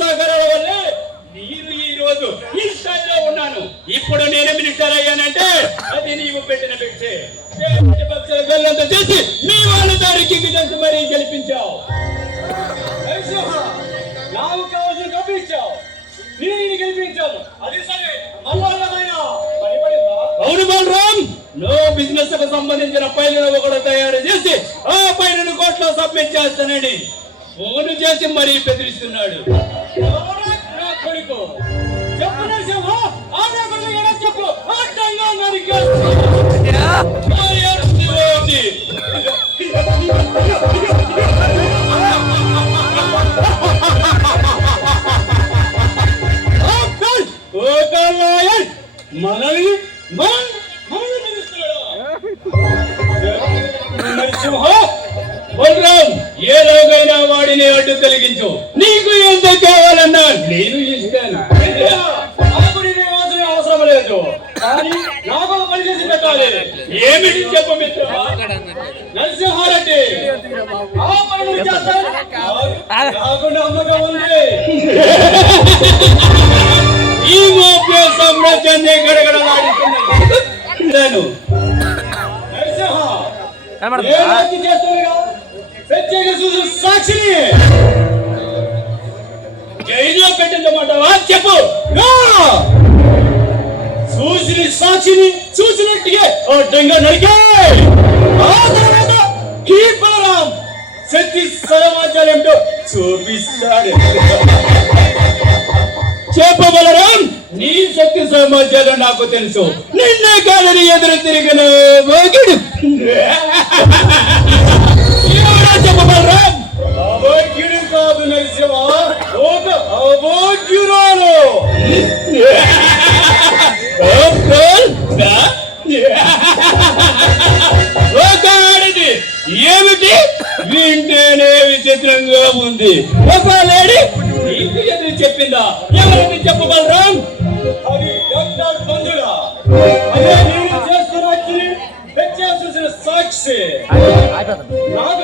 నేను ఈ రోజు ఈ స్థాయిలో ఉన్నాను. ఇప్పుడు నేను మినిస్టర్ అయ్యానంటే అది నీవు పెట్టిన భిక్షే. ప్రతిపక్షాలంతా చేసి మీ వాళ్ళ దారికి మరీ గెలిపించావు. నాకు కావాల్సిన కప్పించావు, నేను గెలిపించాను. అది సరే, అవును బలరాం, నో బిజినెస్ కు సంబంధించిన ఫైలును ఒకటి తయారు చేసి ఆ ఫైలును కోర్టులో సబ్మిట్ చేస్తానని ఫోన్ చేసి మరీ బెదిరిస్తున్నాడు. కొడుకు చెప్పు, మనల్ని బలరాం, ఏ లోగైనా వాడిని అడ్డు కలిగించు. నీకు ఎంత కావాలన్నా నేను ఇస్తాను. అవసరం లేదు, కానీ నాకు పని చేసి పెట్టాలి. ఏమిటి చెప్పు మిత్రమా? నరసింహారెడ్డి ఆ పనులు చేస్తాను, నాకు నమ్మకం ఉంది. ఈ మాఫియా సామ్రాజ్యాన్ని గడగడలాడిస్తున్నాను. సాక్షిని జైల్లో పెట్టిందన్నమాటవా? చెప్పు. చూసిన సాక్షిని చూసినట్టుగా అడ్డంగా నరికే. ఆ తర్వాత ఈ బలరాం శక్తి సమాచారం ఏమిటో చూపిస్తాడు. చెప్పు బలరాం, నీ శక్తి సమాచారం నాకు తెలుసు. నిన్నే కాదని ఎదురు తిరిగిన మోగిడు. చెప్పు బలరాం. అభోగ్యుడు కాదు నరసింహ, ఒక అభోగ్యురాలు. ఏమిటి? వింటేనే విచిత్రంగా ఉంది. ఒక లేడీ నీకు ఎదురు చెప్పిందా? ఎవరికి చెప్పు బలరాం? అది డాక్టర్ బంధుడా, అదే నేను చేస్తున్న చూసిన సాక్షి. నాకు